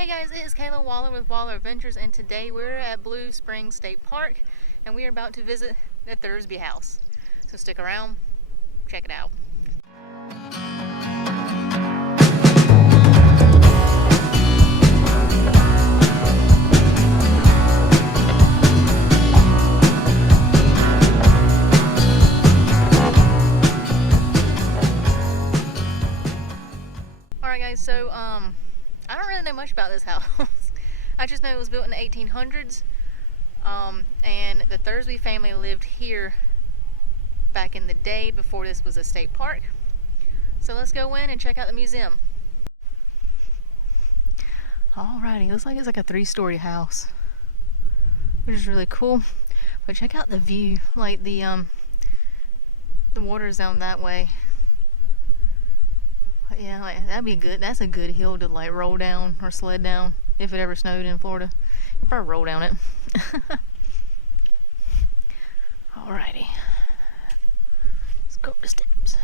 Hey guys, it is Kayla Waller with Waller Adventures, and today we're at Blue Springs State Park, and we are about to visit the Thursby House. So stick around, check it out. Alright guys, so I don't really know much about this house. I just know it was built in the 1800s, and the Thursby family lived here back in the day before this was a state park. So let's go in and check out the museum. Alrighty, looks like it's like a 3-story house, which is really cool. But check out the view, like the water's down that way. But yeah, like that's a good hill to like roll down or sled down if it ever snowed in Florida. You probably roll down it. Alrighty. Let's go up the steps.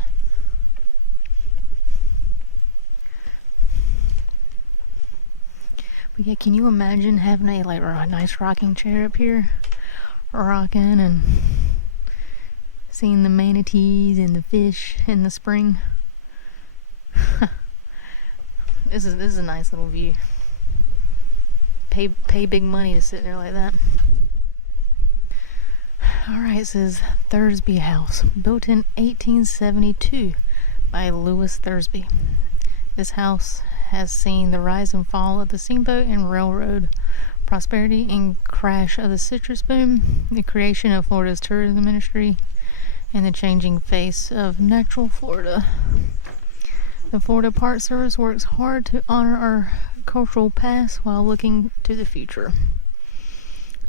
But yeah, can you imagine having a nice rocking chair up here, rocking and seeing the manatees and the fish in the spring? This is a nice little view. Pay big money to sit there like that. Alright, it says Thursby House, built in 1872 by Lewis Thursby. This house has seen the rise and fall of the steamboat and railroad, prosperity and crash of the citrus boom, the creation of Florida's tourism industry, and the changing face of natural Florida. The Florida Park Service works hard to honor our cultural past while looking to the future.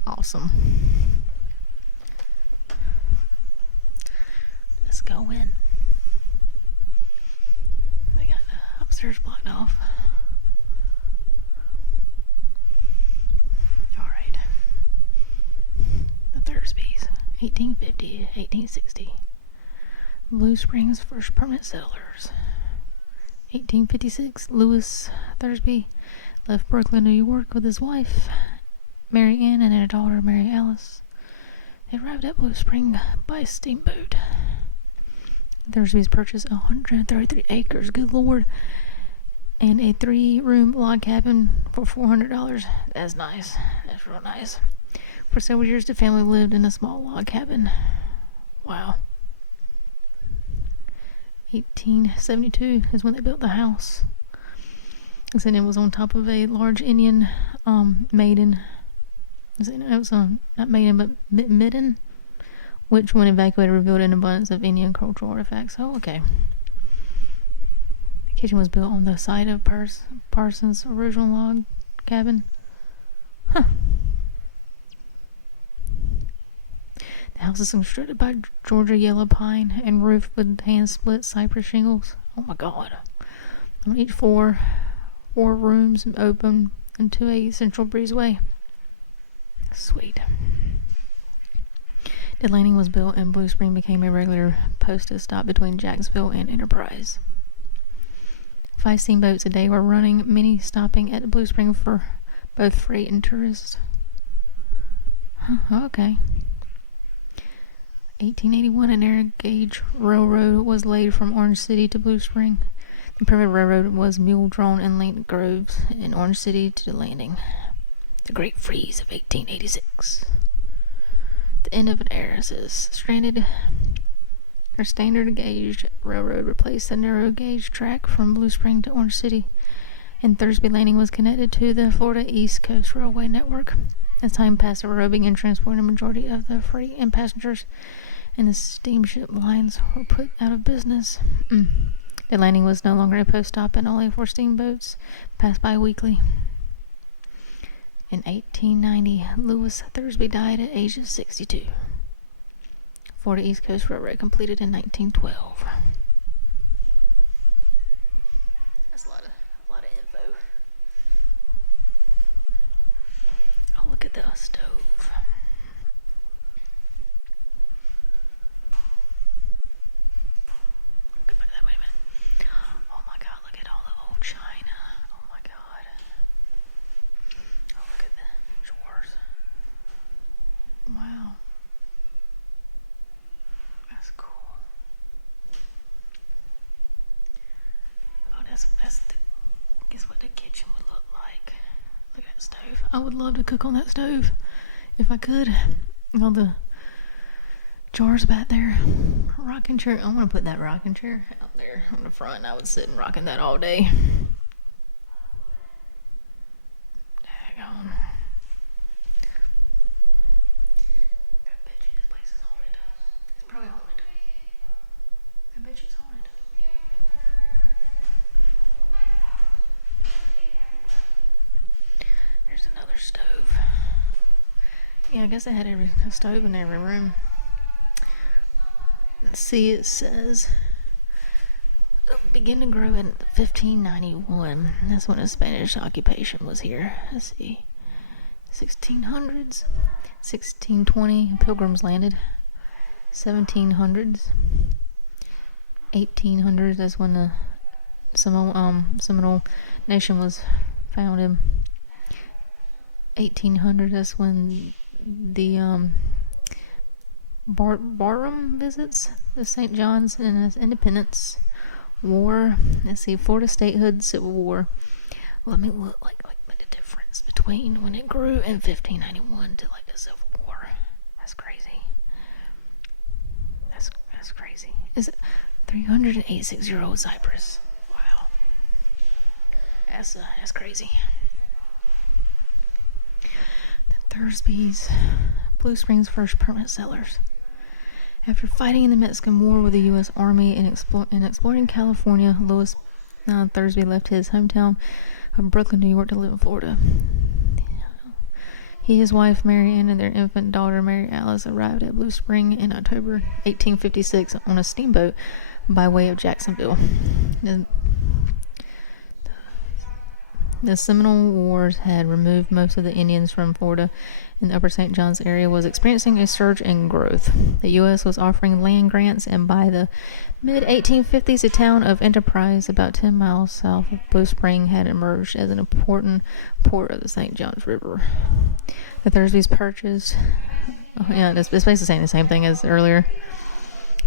Awesome. Let's go in. We got the upstairs blocked off. Alright. The Thursbys, 1850 to 1860. Blue Springs' first permanent settlers. 1856, Lewis Thursby left Brooklyn, New York with his wife, Mary Ann, and their daughter, Mary Alice. They arrived at Blue Spring by steamboat. Thursby's purchased 133 acres, good lord, and a 3-room log cabin for $400. That's nice. That's real nice. For several years, the family lived in a small log cabin. Wow. 1872 is when they built the house. They said it was on top of a large Indian maiden. It was not maiden, but midden, which, when evacuated, revealed an abundance of Indian cultural artifacts. Oh, okay. The kitchen was built on the site of Parsons' original log cabin. Huh. The house is constructed by Georgia yellow pine and roofed with hand-split cypress shingles. Oh my god. On each four rooms open into a central breezeway. Sweet. The landing was built and Blue Spring became a regular posted stop between Jacksonville and Enterprise. 5 steamboats a day were running, many stopping at Blue Spring for both freight and tourists. Huh, okay. 1881, a narrow gauge railroad was laid from Orange City to Blue Spring. The primitive railroad was mule-drawn and linked Groves in Orange City to the landing. The Great Freeze of 1886. The end of an era, says standard gauge railroad replaced the narrow gauge track from Blue Spring to Orange City, and Thursby Landing was connected to the Florida East Coast Railway network. As time passed, the railroading and transporting a majority of the freight and passengers, and the steamship lines were put out of business. The landing was no longer a post stop, and only 4 steamboats passed by weekly. In 1890, Lewis Thursby died at age of 62. Florida East Coast Railroad completed in 1912. That's a lot of info. Oh, look at the stove. Oh my god, look at all the old china. Oh my god. that stove. I would love to cook on that stove if I could. All the jars back there. Rocking chair. I want to put that rocking chair out there on the front. I would sit and rocking that all day. Daggone. I bet you this place is haunted. It's probably haunted. I bet you it's haunted. There's another stove. Yeah, I guess they had a stove in every room. Let's see, it says began to grow in 1591. That's when the Spanish occupation was here. Let's see. 1600s. 1620, Pilgrims landed. 1700s. 1800s, that's when the Seminole Nation was founded. 1800, that's when the Barham visits the St. John's and its independence war. Let's see, Florida statehood, Civil War. Let me look like the difference between when it grew in 1591 to like a Civil War. That's crazy. That's crazy. Is it 386-year-old cypress? Wow. That's crazy. The Thursby's, Blue Springs' first permanent settlers. After fighting in the Mexican War with the U.S. Army and exploring California, Louis Thursby left his hometown of Brooklyn, New York, to live in Florida. He, his wife Mary Ann, and their infant daughter Mary Alice arrived at Blue Spring in October 1856 on a steamboat by way of Jacksonville. The Seminole Wars had removed most of the Indians from Florida, and the Upper St. John's area was experiencing a surge in growth. The U.S. was offering land grants, and by the mid-1850s, the town of Enterprise, about 10 miles south of Blue Spring, had emerged as an important port of the St. Johns River. The Thursbys purchased... it's basically saying the same thing as earlier.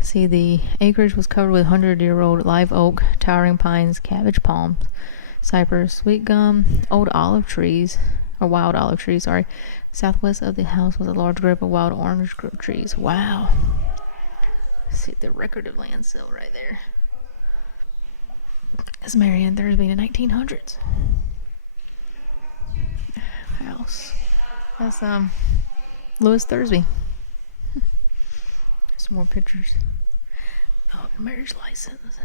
See, the acreage was covered with 100-year-old live oak, towering pines, cabbage palms, cypress, sweet gum, old olive trees, or wild olive trees, sorry. Southwest of the house was a large group of wild orange trees. Wow. See the record of land sale right there. That's Mary Ann Thursby in the 1900s. House. That's Louis Thursby. Some more pictures. Oh, marriage license.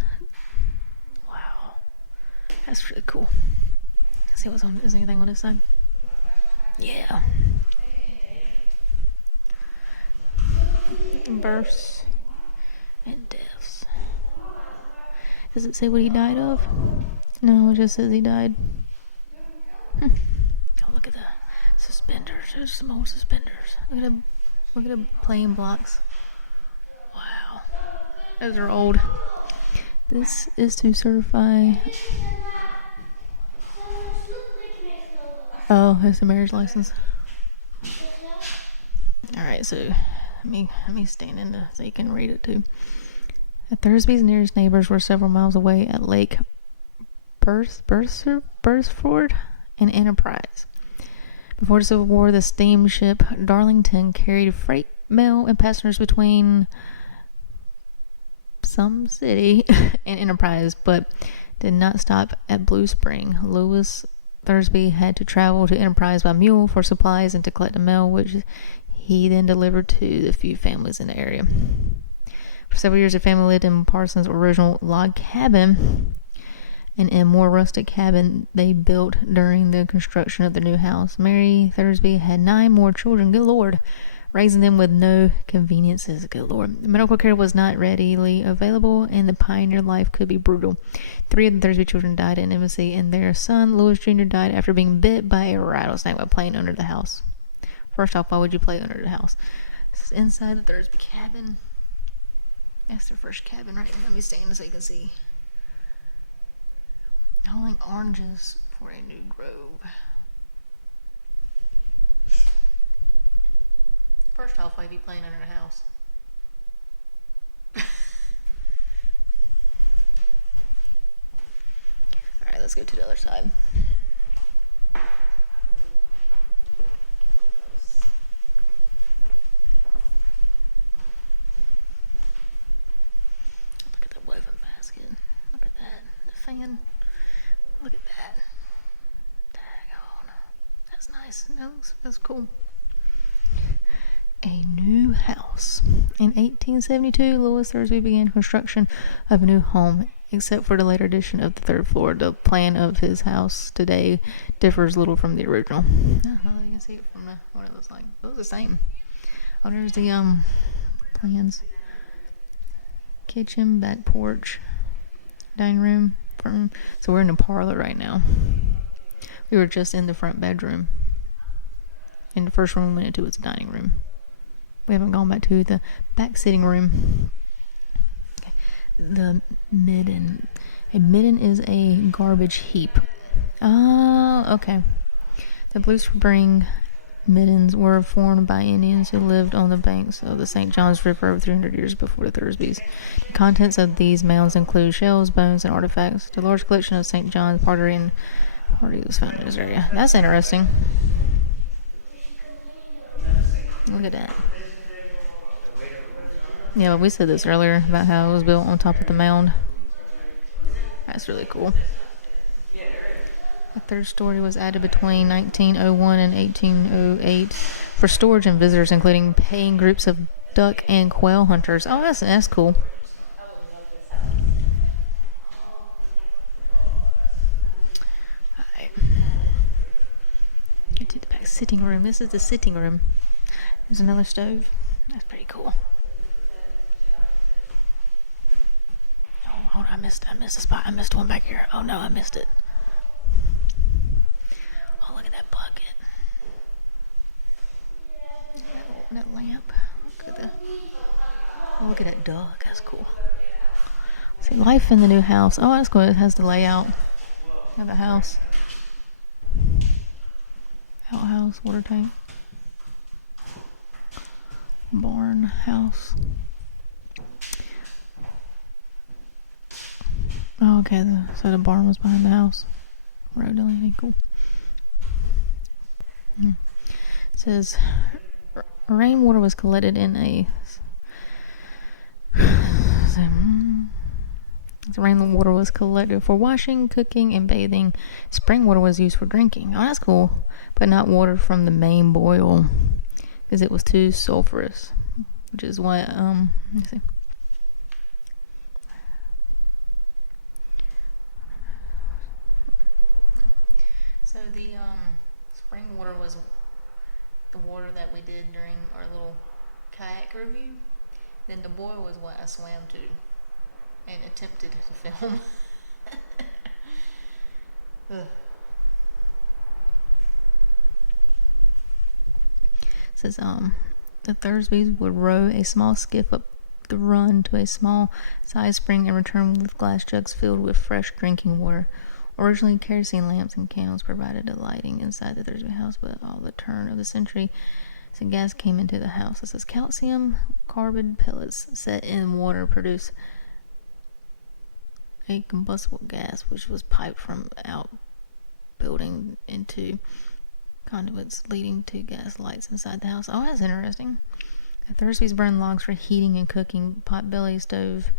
Wow. That's really cool. Let's see what's on. Is there anything on this side? Yeah. Births and deaths. Does it say what he died of? No, it just says he died. Oh, look at the suspenders. There's some old suspenders. Look at the plain blocks. Wow. Those are old. This is to certify... Oh, it's a marriage license. Alright, so let me stand in so you can read it too. The Thursby's nearest neighbors were several miles away at Lake Bursford and Enterprise. Before the Civil War, the steamship Darlington carried freight, mail, and passengers between some city and Enterprise, but did not stop at Blue Spring. Louis Thursby had to travel to Enterprise by mule for supplies and to collect the mail, which he then delivered to the few families in the area. For several years, the family lived in Parsons' original log cabin and in a more rustic cabin they built during the construction of the new house. Mary Thursby had 9 more children, good Lord, raising them with no conveniences, good Lord. Medical care was not readily available, and the pioneer life could be brutal. 3 of the Thursby children died in infancy, and their son, Louis Jr., died after being bit by a rattlesnake while playing under the house. First off, why would you play under the house? This is inside the Thursby cabin. That's their first cabin, right? Let me stand so you can see. Hauling oranges for a new grove. First off, why be playing under the house? Alright, let's go to the other side. nice. That's cool. A new house. In 1872, Louis Thursby began construction of a new home. Except for the later addition of the third floor, the plan of his house today differs little from the original. Oh, well, you can see it from what it looks like. It looks the same. Oh, there's the plans. Kitchen, back porch, dining room, front room. So we're in the parlor right now. We were just in the front bedroom. And the first room we went into was the dining room. We haven't gone back to the back sitting room. Okay. The midden. A midden is a garbage heap. Oh, okay. The Blue Spring middens were formed by Indians who lived on the banks of the St. Johns River over 300 years before the Thursbys. The contents of these mounds include shells, bones, and artifacts. The large collection of St. John's pottery was found in this area. That's interesting. Look at that. Yeah, but we said this earlier about how it was built on top of the mound. That's really cool. A third story was added between 1901 and 1808 for storage and visitors, including paying groups of duck and quail hunters. Oh, that's cool. Alright. Into the back sitting room. This is the sitting room. There's another stove. That's pretty cool. Oh, hold on, I missed a spot. I missed one back here. Oh no, I missed it. Oh, look at that bucket. That lamp. Look at that duck. That's cool. See, life in the new house. Oh, that's cool. It has the layout of the house. Outhouse, water tank. Barn, house. Oh, okay. So the barn was behind the house. Road landing. Cool. It says rainwater was collected in a. Rainwater was collected for washing, cooking, and bathing. Spring water was used for drinking. Oh, that's cool. But not water from the main boil, because it was too sulfurous, which is why, let's see. So the spring water was the water that we did during our little kayak review. Then the boil was what I swam to and attempted to film. It says the Thursbys would row a small skiff up the run to a small side spring and return with glass jugs filled with fresh drinking water. Originally, kerosene lamps and candles provided the lighting inside the Thursby house, but all the turn of the century, some gas came into the house. It says calcium carbide pellets set in water produce a combustible gas, which was piped from outbuilding into conduits leading to gas lights inside the house. Oh, that's interesting. The Thursbys burned logs for heating and cooking. Potbelly stove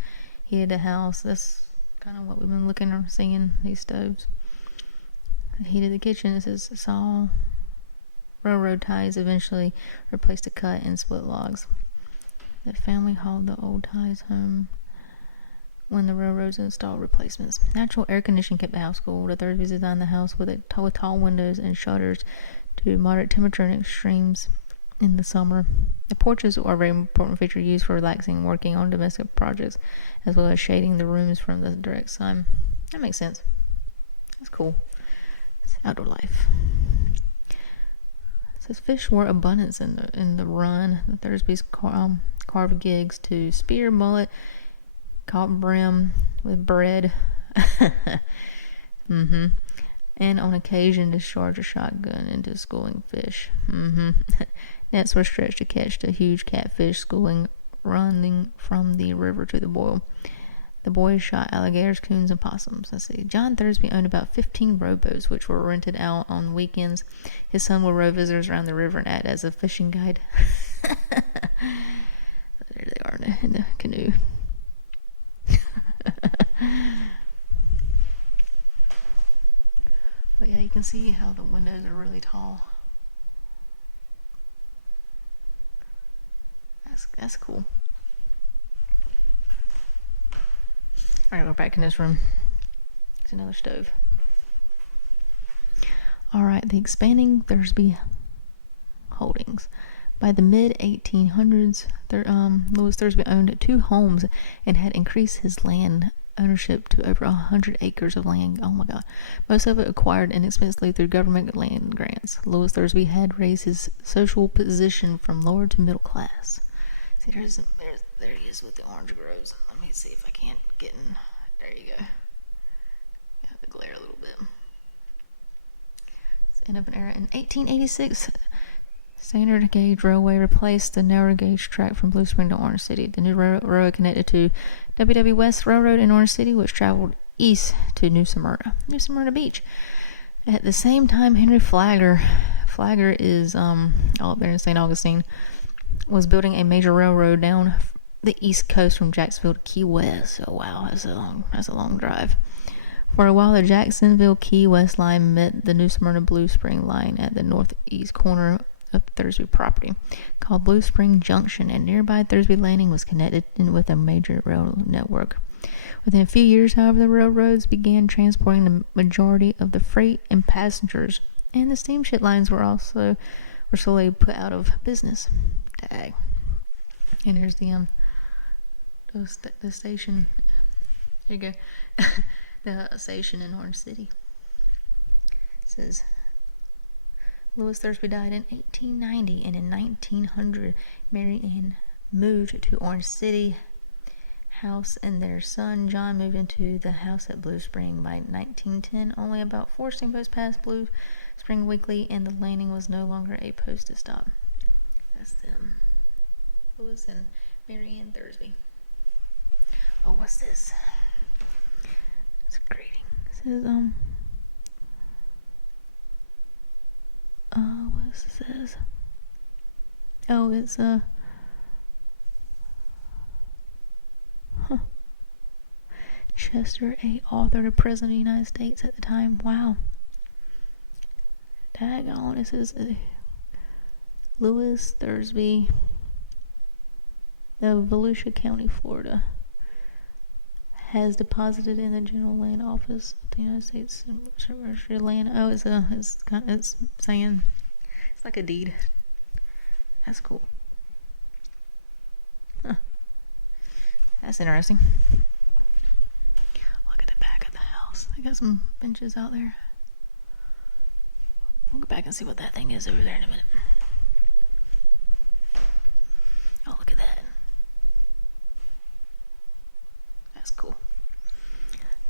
heated the house. That's kind of what we've been looking or seeing, these stoves. Heated the kitchen. It says saw railroad ties eventually replaced the cut and split logs. The family hauled the old ties home when the railroads installed replacements. Natural air conditioning kept the house cool. The Thursbys designed the house with tall windows and shutters to moderate temperature and extremes in the summer. The porches are a very important feature used for relaxing and working on domestic projects, as well as shading the rooms from the direct sun. That makes sense. That's cool. It's outdoor life. It says fish were abundance in the run. The Thursbys carved gigs to spear, mullet, caught brim with bread. And on occasion discharge a shotgun into schooling fish. Nets were stretched to catch the huge catfish schooling running from the river to the boil. The boys shot alligators, coons, and possums. Let's see. John Thursby owned about 15 rowboats, which were rented out on weekends. His son would row visitors around the river and act as a fishing guide. There they are in the canoe. But yeah, you can see how the windows are really tall. That's cool. All right, we're back in this room. It's another stove. All right, the expanding Thursby holdings. By the mid-1800s, Louis Thursby owned 2 homes and had increased his land ownership to over 100 acres of land. Oh my God. Most of it acquired inexpensively through government land grants. Louis Thursby had raised his social position from lower to middle class. See, there he is with the orange groves. Let me see if I can't get in. There you go. You have to glare a little bit. It's the end of an era. In 1886, standard gauge railway replaced the narrow gauge track from Blue Spring to Orange City. The new railroad connected to WW West Railroad in Orange City, which traveled east to New Smyrna Beach. At the same time, Henry Flagler is all up there in St. Augustine, was building a major railroad down the east coast from Jacksonville to Key West. Oh wow, that's a long drive. For a while, the Jacksonville Key West line met the New Smyrna Blue Spring line at the northeast corner of the Thursby property, called Blue Spring Junction, and nearby Thursby Landing was connected with a major rail network. Within a few years, however, the railroads began transporting the majority of the freight and passengers, and the steamship lines were slowly put out of business. Tag. And there's the station. There you go. The station in Orange City. It says Louis Thursby died in 1890, and in 1900, Mary Ann moved to Orange City House, and their son John moved into the house at Blue Spring. By 1910, only about 4 steamboats passed Blue Spring weekly, and the landing was no longer a posted stop. That's them, Louis and Mary Ann Thursby. Oh, what's this? It's a greeting. It says what does it says? Oh, it's Chester A. author to President of the United States at the time. Wow. Daggone. It says Louis Thursby of Volusia County, Florida, has deposited in the General Land Office of the United States Treasury land. Oh, it's saying it's like a deed. That's cool. Huh. That's interesting. Look at the back of the house. They got some benches out there. We'll go back and see what that thing is over there in a minute. Oh, look at that. That's cool.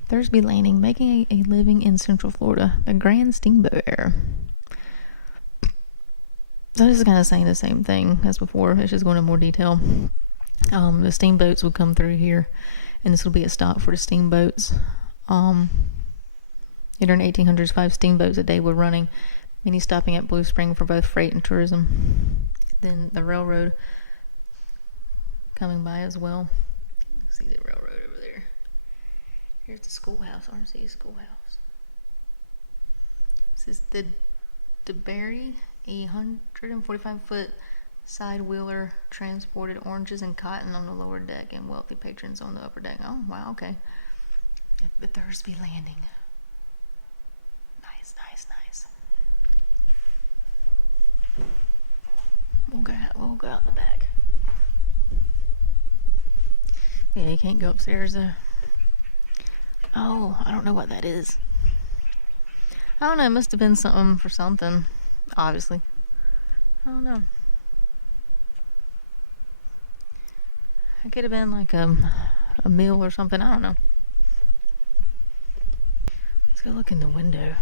Thursby Landing, making a living in Central Florida. The Grand Steamboat Era. So this is kind of saying the same thing as before. It's just going into more detail. The steamboats will come through here, and this will be a stop for the steamboats. During the 1800s, 5 steamboats a day were running, many stopping at Blue Spring for both freight and tourism. Then the railroad coming by as well. See the railroad over there. Here's the schoolhouse, Orange City Schoolhouse. This is the DeBerry, a 145-foot side wheeler transported oranges and cotton on the lower deck and wealthy patrons on the upper deck. Oh, wow, okay. The Thursby Landing. Nice. We'll go out the back. Yeah, you can't go upstairs. Oh, I don't know what that is. I don't know. It must have been something for something. Obviously. I don't know. It could have been like a meal or something. I don't know. Let's go look in the window.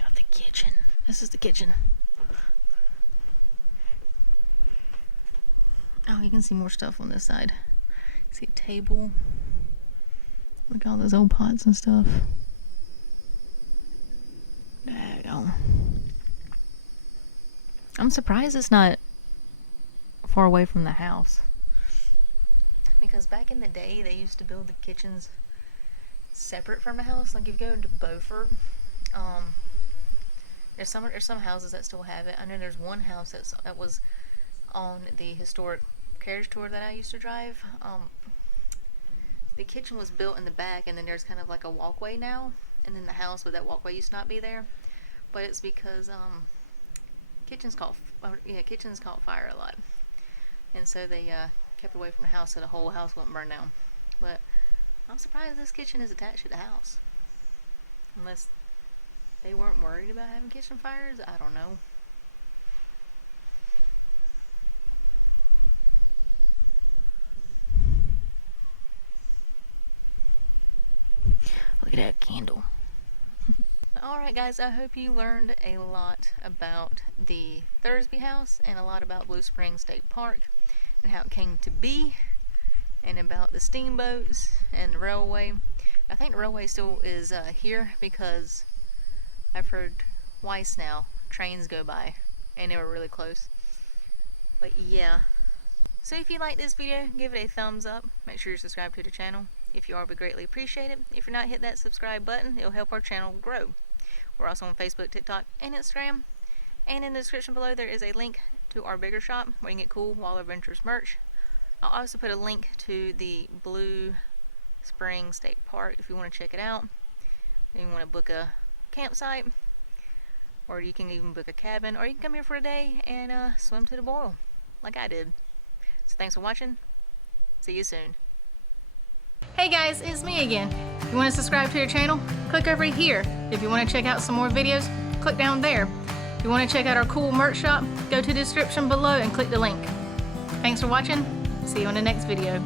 Oh, the kitchen. This is the kitchen. Oh, you can see more stuff on this side. See a table. Look at all those old pots and stuff. Daggone. I'm surprised it's not far away from the house. Because back in the day, they used to build the kitchens separate from the house. Like if you go to Beaufort, there's some houses that still have it. I know there's one house that was on the historic carriage tour that I used to drive. The kitchen was built in the back, and then there's kind of like a walkway now, and then the house, but that walkway used to not be there. But it's because kitchens caught fire a lot, and so they kept away from the house so the whole house wouldn't burn down. But I'm surprised this kitchen is attached to the house, unless they weren't worried about having kitchen fires. I don't know. Look at that candle. Alright guys, I hope you learned a lot about the Thursby House and a lot about Blue Springs State Park and how it came to be, and about the steamboats and the railway. I think the railway still is here, because I've heard twice now trains go by and they were really close. But yeah. So if you like this video, give it a thumbs up. Make sure you're subscribed to the channel. If you are, we greatly appreciate it. If you're not, hit that subscribe button. It'll help our channel grow. We're also on Facebook, TikTok, and Instagram. And in the description below, there is a link to our bigger shop where you can get cool Wall Adventures merch. I'll also put a link to the Blue Springs State Park if you want to check it out. If you want to book a campsite, or you can even book a cabin, or you can come here for a day and swim to the boil like I did. So thanks for watching. See you soon. Hey guys, it's me again. If you want to subscribe to your channel, click over here. If you want to check out some more videos, click down there. If you want to check out our cool merch shop, go to the description below and click the link. Thanks for watching. See you in the next video.